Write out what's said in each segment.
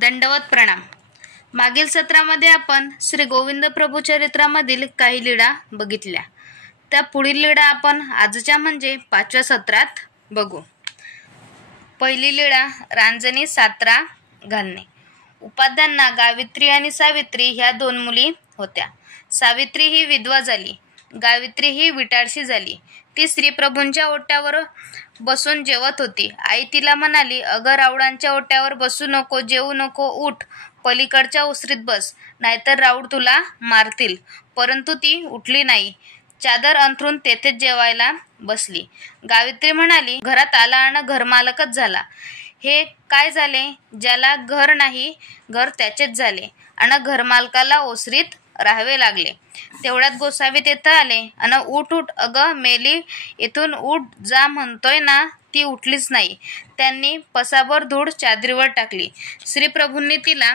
दंडवत प्रणाम। मागील सत्रामध्ये आपण श्री गोविंद प्रभू चरित्रामधील काही लीळा बघितल्या। त्या पुढील लीळा आपण आजच्या म्हणजे 5व्या सत्रात बघू। पहिली लीळा रांजणी सात्रा घालणे। उपाध्यांना गावित्री आणि सावित्री ह्या दोन मुली होत्या। सावित्री ही विधवा झाली, गावित्री ही विटाळशी झाली। ती श्रीप्रभूंच्या ओट्यावर बसून जेवत होती। आई तिला म्हणाली, अगं राऊळांच्या ओट्यावर बसू नको, जेवू नको, उठ, पलीकडच्या उसरीत बस, नाहीतर राऊळ तुला मारतील। परंतु ती उठली नाही, चादर अंथरून तेथेच जेवायला बसली। गावित्री म्हणाली, घरात आला आणि घरमालकच झाला। हे काय झाले? ज्याला घर नाही, घर त्याचेच झाले आणि घरमालकाला ओसरीत राहावे लागले। तेवढ्यात गोसावी तेथे आले आणि उठ उठ, अगं मेली, इथून उठ जा म्हणतोय ना, ती उठलीच नाही। त्यांनी पसाभर धूळ चादरीवर टाकली। श्रीप्रभूंनी तिला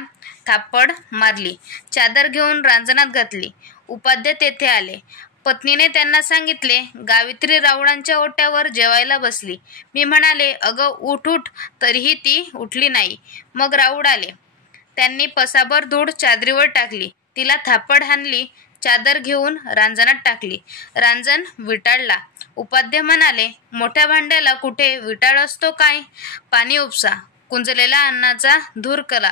थापड मारली, चादर घेऊन रांजणात घातली। उपाध्ये तेथे आले। पत्नीने त्यांना सांगितले, गावित्री राऊळांच्या ओट्यावर जेवायला बसली। मी म्हणाले, अगं उठ उठ, तरीही ती उठली नाही। मग राऊळ आले, त्यांनी पसाभर धूळ चादरीवर टाकली, तिला थापड हाणली, चादर घेऊन रांजणात टाकली। रांजण विटाळला। उपाध्ये म्हणाले, मोठ्या भांड्याला कुठे विटाळ असतो काय? पाणी उपसा, कुंजलेला अन्नाचा धूर करा।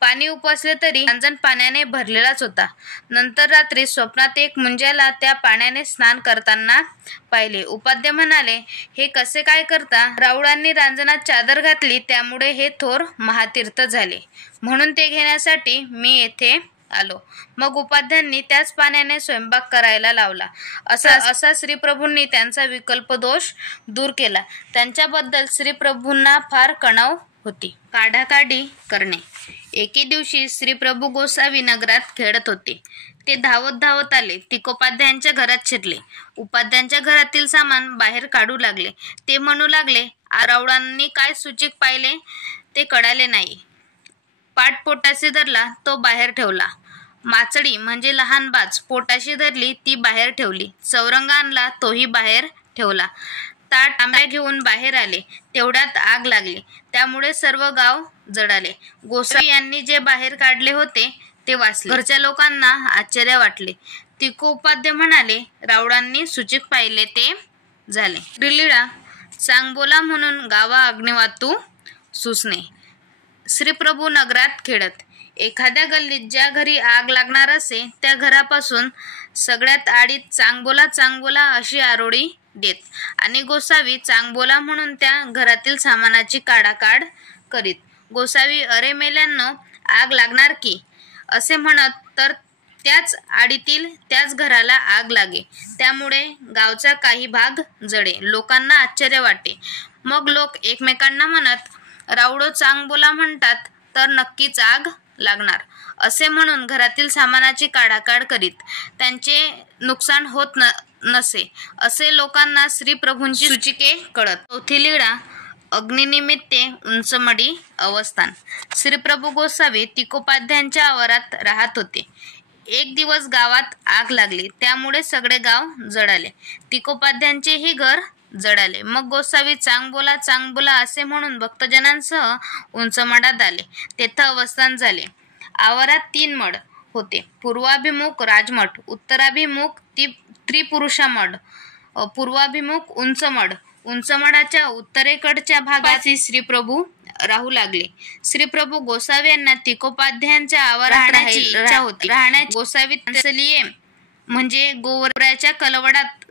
पाणी उपसले तरी रांजण पाण्याने भरलेलाच होता। नंतर रात्री स्वप्नात एक मुंज्याला त्या पाण्याने स्नान करताना पाहिले। उपाध्ये म्हणाले, हे कसे काय करता? राऊळांनी रांजणात चादर घातली, त्यामुळे हे थोर महातीर्थ झाले, म्हणून ते घेण्यासाठी मी येथे आलो। मग उपाध्यांनी त्याच पाण्याने स्वयंपाक करायला लावला। असा श्रीप्रभूंनी त्यांचा विकल्प दोष दूर केला। त्यांच्याबद्दल श्रीप्रभूंना फार कणाव होती। काढाकाढी करणे। एके दिवशी श्रीप्रभू गोसावी नगरात खेळत होते। ते धावत धावत आले, तिकोपाध्यांच्या घरात शिरले। उपाध्यांच्या घरातील सामान बाहेर काढू लागले। ते म्हणू लागले, राऊळांनी काय सूचिक पाहिले ते कळाले नाही। पाट पोटाशी धरला, तो बाहेर ठेवला। माचडी म्हणजे लहान बाज पोटाशी धरली, ती बाहेर ठेवली। चौरंग आणला, तोही बाहेर ठेवला। ताट आंब्या घेऊन बाहेर आले, तेवढ्यात आग लागली, त्यामुळे सर्व गाव जळाले। गोसावी यांनी जे बाहेर काढले होते ते वाचले। घरच्या लोकांना आश्चर्य वाटले। तिको उपाध्ये म्हणाले, राऊळांनी सूचिक पाहिले ते झाले। लीळा चांगबोला म्हणून गावा अग्निवातू सुसणे। श्रीप्रभू नगरात खेळत। एखाद्या गल्लीत ज्या घरी आग लागणार असे, त्या घरापासून सगळ्यात आडीत चांगबोला चांगबोला अशी आरोळी देत, आणि गोसावी चांगबोला म्हणून त्या घरातील सामानाची काढाकाढ करीत। गोसावी अरे मेल्यांनो, आग लागणार की, असे म्हणत, तर त्याच आडीतील त्याच घराला आग लागे, त्यामुळे गावचा काही भाग जळे। लोकांना आश्चर्य वाटे। मग लोक एकमेकांना म्हणत, राऊळो चांगबोला म्हणतात, तर नक्कीच आग लागणार, असे म्हणून घरातील सामानाची काढाकाढ करीत। त्यांचे नुकसान होत नसे, असे लोकांना श्रीप्रभूंची सूचिके कळत। चौथी लीळा अग्निनिमित्ते उंचमडी अवस्थान। श्रीप्रभू गोसावी तिकोपाध्यांच्या आवारात राहत होते। एक दिवस गावात आग लागली, त्यामुळे सगळे गाव जळाले। तिकोपाध्यांचेही घर जळाले। मग गोसावी चांगबोला चांगबोला असे म्हणून भक्तजनांसह उंचमडात आले, तेथे अवस्थान झाले। आवारात 3 मड होते। पूर्वाभिमुख राजमठ, उत्तराभिमुख त्रिपुरुषामठ, पूर्वाभिमुख उंचमड। उंचमडाच्या उत्तरेकडच्या भागात श्रीप्रभू राहू लागले। श्रीप्रभू गोसावी यांना तिकोपाध्यांच्या आवारात राहण्याची इच्छा होती। गोसावी तसलीये म्हणजे गोवऱ्याच्या कलवडात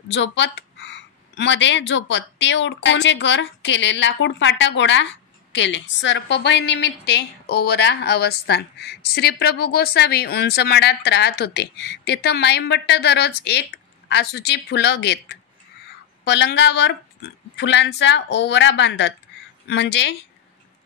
मध्ये झोपत ते ओढकूनचे घर केले, लाकूड फाटा गोळा केले। सर्पभय निमित्ते ओवरा अवस्थान। श्रीप्रभू गोसावी उंचमडात राहत होते। तिथं माईंभट्ट दररोज एक आसूची फुलं घेत, पलंगावर फुलांचा ओवरा बांधत म्हणजे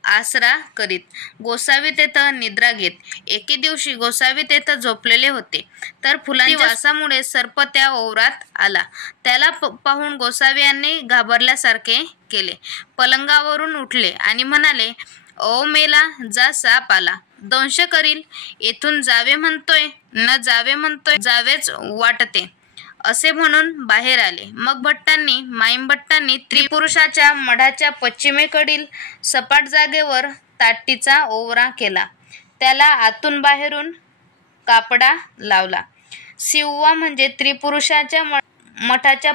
आसरा करीत। गोसावी तेथे निद्रा घेत। एके दिवशी गोसावी तेथे झोपलेले होते, तर फुलांच्या वासामुळे सर्प त्या ओवरात आला। त्याला पाहून गोसावी यांनी घाबरल्यासारखे केले, पलंगावरून उठले आणि म्हणाले, ओ मेला, जा, साप आला, दंश करील, येथून जावे म्हणतोय, न जावे म्हणतोय, जावेच वाटते, असे म्हणून बाहेर आले। मग भट्टांनी माईंभट्टांनी त्रिपुरुषाच्या मठाच्या पश्चिमेकडील सपाट जागेवर ताटीचा ओवरा केला। त्याला आतून बाहेरून कापडा लावला. सिववा म्हणजे त्रिपुरुषाच्या मठाच्या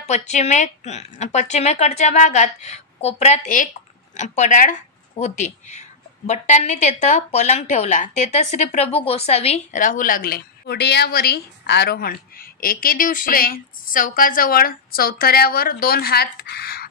पश्चिमेकडच्या भागात कोपऱ्यात एक पडाळ होती. भट्टांनी तेथं पलंग ठेवला. तेथं श्री प्रभू गोसावी राहू लागले. घोड्यावरी आरोहण. एके दिवशी चौकाजवळ चौथऱ्यावर 2 हात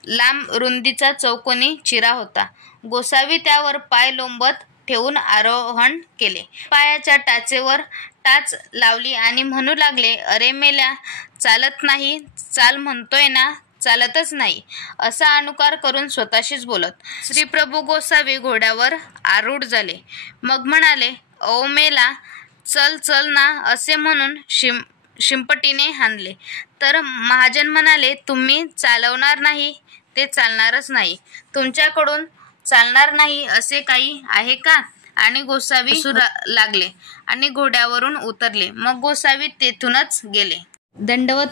लांब रुंदीचा चौकोनी चिरा होता. गोसावी त्यावर पाय लोंबत ठेवून आरोहण केले. पायाच्या टाचेवर टाच लावली आणि म्हणू लागले, अरे मेल्या, चालत नाही, चाल म्हणतोय ना, चालतच नाही, असा अनुकार करून स्वतःशीच बोलत श्री प्रभू गोसावी घोड्यावर आरूढ झाले. मग म्हणाले, ओ मेला, चल चल ना, असे म्हणून शिंपटीने हाणले. तर महाजन म्हणाले, तुम्ही चालवणार नाही ते चालणारच नाही, तुमच्याकडून चालणार नाही असे काही आहे का? आणि गोसावी लागले आणि घोड्यावरून उतरले. मग गोसावी तेथूनच गेले. दंडवत